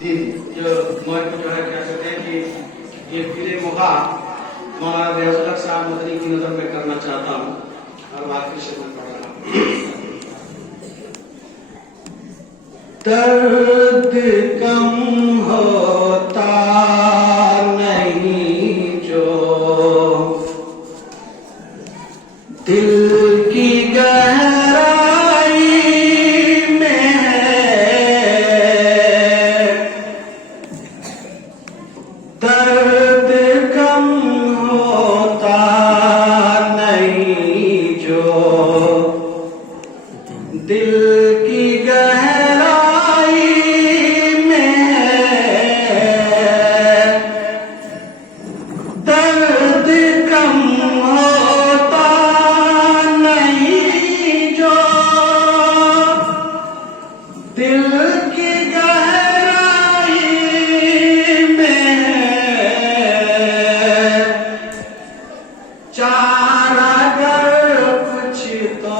जी जो मैं जो है क्या कहते हैं कि ये पीले मुहा मौलाना रियाजुल हक साहब मदनी की नजर में करना चाहता हूँ और आखिर से मैं पढ़ रहा हूँ। दर्द कम होता नहीं जो दिल की गहराई में है, दर्द कम होता नहीं जो दिल की गहराई में है, दर्द कम होता नहीं जो दिल की गहराई में है, चारा अगर कुछ तो